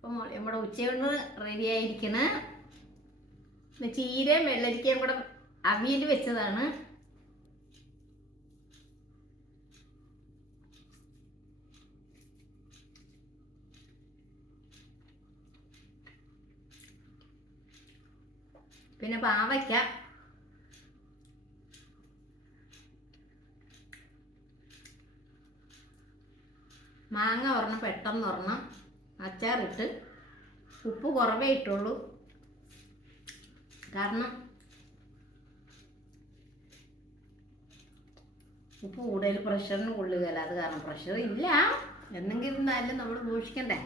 അപ്പം നമ്മുടെ ഉച്ചയൂണ് റെഡി ആയിരിക്കണ്. ചീരയും വെള്ളരിക്കയും കൂടെ അവിയൽ വെച്ചതാണ്. പിന്നെ പാവയ്ക്ക, മാങ്ങ ഒരെണ്ണം, പെട്ടെന്ന് ഒരെണ്ണം അച്ചാറിട്ട്. ഉപ്പ് കുറവേ ഇട്ടുള്ളൂ, കാരണം ഉപ്പ് കൂടുതൽ പ്രഷറിന് കൊള്ളുകയല്ല. അത് കാരണം പ്രഷർ ഇല്ല, എന്നെങ്കിലും എന്നാലും നമ്മൾ സൂക്ഷിക്കണ്ടേ.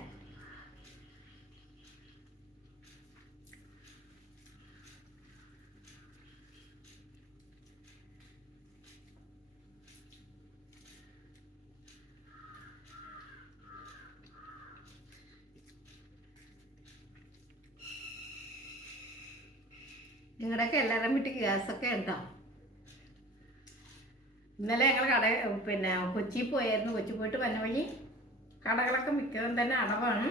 നിങ്ങളുടെയൊക്കെ എല്ലാവരും വീട്ടിൽ ഗ്യാസൊക്കെ ഉണ്ടോ? ഇന്നലെ ഞങ്ങൾ കൊച്ചിയിൽ പോയായിരുന്നു. കൊച്ചി പോയിട്ട് വന്ന വഴി കടകളൊക്കെ മിക്കതും തന്നെ അടവാണ്,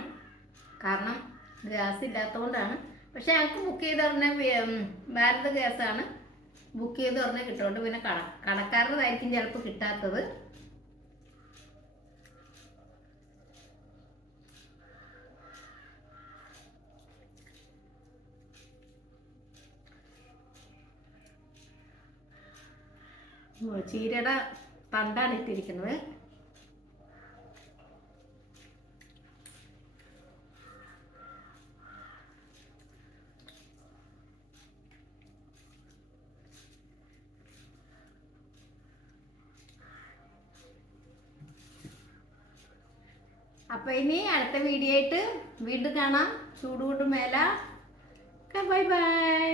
കാരണം ഗ്യാസ് ഇല്ലാത്തതുകൊണ്ടാണ്. പക്ഷെ ഞങ്ങൾക്ക് ബുക്ക് ചെയ്ത് പറഞ്ഞാൽ ഭാരത് ഗ്യാസാണ് ബുക്ക് ചെയ്ത് പറഞ്ഞാൽ കിട്ടുന്നുണ്ട്. പിന്നെ കടക്കാരുടേതായിരിക്കും ചിലപ്പോൾ കിട്ടാത്തത്. ചീരയുടെ തണ്ടാണ് ഇട്ടിരിക്കുന്നത്. അപ്പൊ ഇനി അടുത്ത വീഡിയോ ആയിട്ട് വീണ്ടും കാണാം. ചൂടുകൂട്ടും മേല. Bye bye.